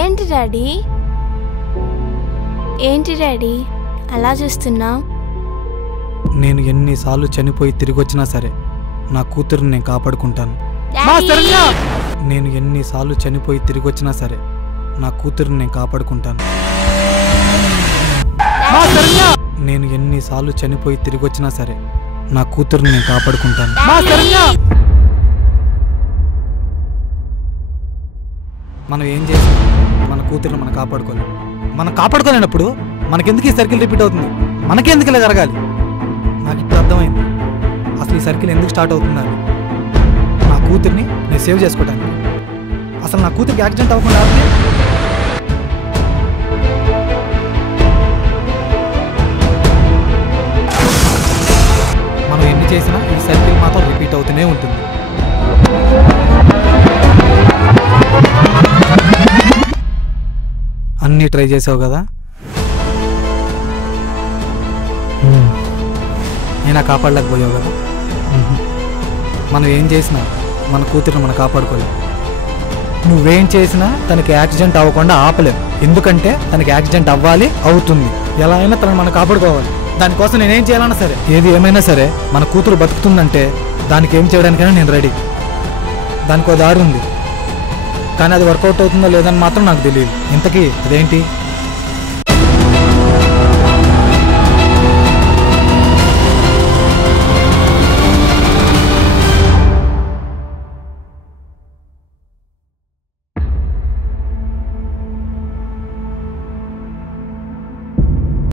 ఏంటి డాడీ అలా చూస్తున్నావు? నేను ఎన్నిసార్లు చనిపోయి తిరిగి వచ్చినా సరే నా కూతురుని నేను కాపాడుకుంటాను. నేను ఎన్నిసార్లు చనిపోయి తిరిగి వచ్చినా సరే నా కూతురుని నేను కాపాడుకుంటాను. నేను ఎన్నిసార్లు చనిపోయి తిరిగి వచ్చినా సరే నా కూతురుని నేను కాపాడుకుంటాను. మనం ఏం చేసాం? మన కూతురుని మనం కాపాడుకోలేం. మనం కాపాడుకోలేనప్పుడు మనకెందుకు ఈ సర్కిల్ రిపీట్ అవుతుంది? మనకెందుకు ఇలా జరగాలి? నాకు ఇప్పుడు అర్థమైంది అసలు ఈ సర్కిల్ ఎందుకు స్టార్ట్ అవుతుందని. నా కూతుర్ని నేను సేవ్ చేసుకోవడానికి. అసలు నా కూతురికి యాక్సిడెంట్ అవ్వకుండా మనం ఎన్ని చేసినా ఈ సర్కిల్ మాత్రం రిపీట్ అవుతూనే ఉంటుంది. అన్నీ ట్రై చేసావు కదా, అయినా కాపాడలేకపోయావు కదా. మనం ఏం చేసినా మన కూతురుని మనం కాపాడుకోలేం. నువ్వేం చేసినా తనకి యాక్సిడెంట్ అవ్వకుండా ఆపలేవు. ఎందుకంటే తనకి యాక్సిడెంట్ అవ్వాలి, అవుతుంది. ఎలా అయినా తనని మనం కాపాడుకోవాలి. దానికోసం నేనేం చేయాలన్నా సరే, ఏది ఏమైనా సరే మన కూతురు బతుకుతుందంటే దానికి ఏం చేయడానికైనా నేను రెడీ. దానికో దారి ఉంది, కానీ అది వర్కౌట్ అవుతుందో లేదని మాత్రం నాకు తెలియదు. ఇంతకీ అదేంటి?